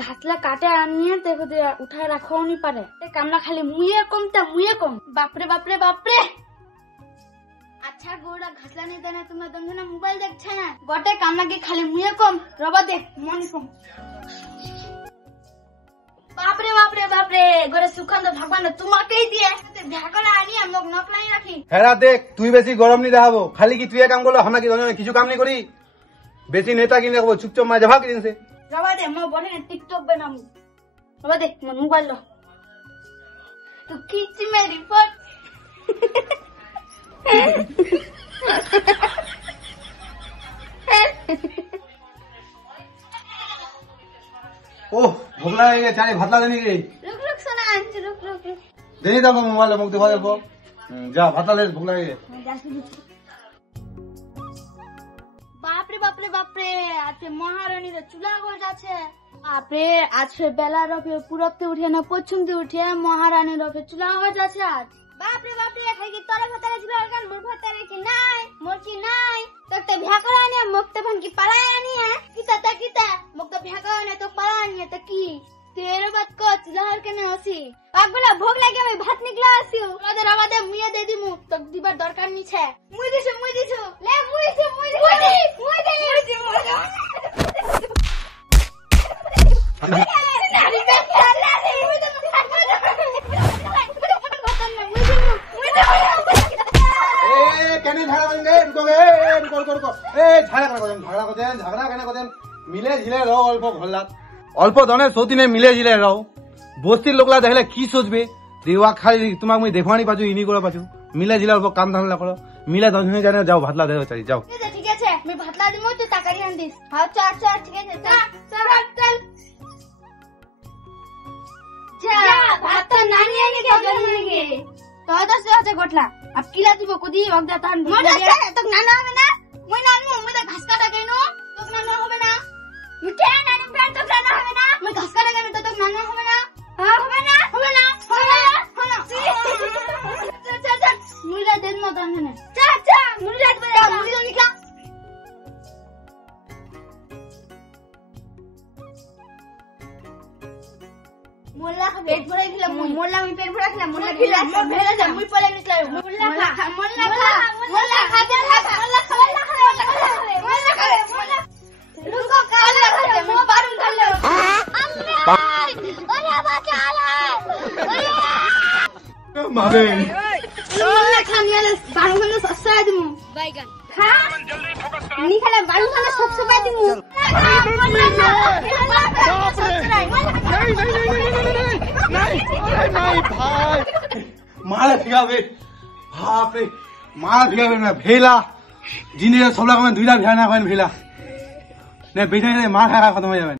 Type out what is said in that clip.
घासला काटे आनिए देखो दे उठाए रखो नहीं पारे कामना खाली मुये कम बापरे बापरे बापरे अच्छा गोड़ा घासला नहीं देना तुम्हें दंधना मोबाइल देख ना गोटे कामना के खाली मुये कम रबा दे मन कम बापरे बापरे बापरे गोरे सुखन तो भगवान তোমাকে দিয়ে ভ্যাকলা আনি আমক নকলাই রাখি হেরা দেখ তুই বেশি গরম নি দেখাবো খালি কি তুই কাম করলো আমরা কি জানো কিছু কাম নি করি বেশি নেতা কি দেখবো চুপচাপ মা যাবা কিন সে रवा दे मैं बोले टिकटॉक बनाऊं रवा दे मैं मोबाइल लो तू खींच मेरी फोटो ओह भूख लगे चाय भात ला देनी के रुक सोना आंच रुक देनी दो मोबाइल मुख देखो देखो जा भात ला ले भूख लगे बापरे बापरे आज महारानी रे चूल्हा हो जाछे बापरे आज बेला रफे पूरबते उठे ना पश्चिमते उठे महारानी रफे चूल्हा हो जाछे आज बापरे बापरे खाई की तरे भतरे जिबे गान मोर भतरे की नाई मोर की नाई तकते भ्याकरानी मुक्त भन की पलायानी है किता मुक्त भ्याकरानी तो पलायानी त की तेरे बात को चूल्हा के ने हसी पागला भोग लागे मैं भात निकला आसियो रवा दे मुए दे दी मु तक दिबार दरकार नी छे मुई दिसु ले मुई दे কেনে ঝাড়া দেনগে রুকো এ ঝাড়া কেনে করেন মিলে ঝিলে রও অল্প ঘরলা অল্প ধনে সৌদিনে মিলে ঝিলে রও বস্তির লোকলা দেখলে কি সোচবে দেওয়া খালি তোমাক মুই দেখবানি পাছু ইনি করে পাছু মিলে ঝিলে অল্প কাম ধান্দা করো মিলে ধনে জানে যাও ভাতলা দেও চাই যাও ঠিক আছে আমি ভাতলা দিমু তুই তাকারি আন দিস হ্যাঁ চল ঠিক আছে চল যা ভাত তো নানি আনি কে জন্মনিকে তো দস আছে গটলা अब किला দিব কুদি অগদা তান মজা আছে তো নানা হবে না মই নানমু মই তো ঘাস কাটা কেন তো নানা হবে না মই কে নানি ব্যাট তো নানা হবে না মই ঘাস কাটা কেন তো নানা হবে না হ্যাঁ হবে না চল মুইলা দেন না দানে চা মুইলা দে মুইলা নিকা মোল্লা পেট ভরে দিলাম মোল্লা আমি পেট ভরে খেলাম মোল্লা খেলাম ভেলে যা মুই পলে নিকলাম মোল্লা খা রুকো কালা খাবে মো বারুন ধরলো ওরে বাচ্চা আলা মারে মোল্লা খানিয়ালে বারুন খানে সস্তা দিমু বাইগান খা নি খালে বারুন খানে সস্তা দিমু माला फिगावे बाप रे माला फिगावे ना भेला जिने सबला कमे दुइला भियाना कमे भेला ने बेजाने मार खा खत्म हो जाबे।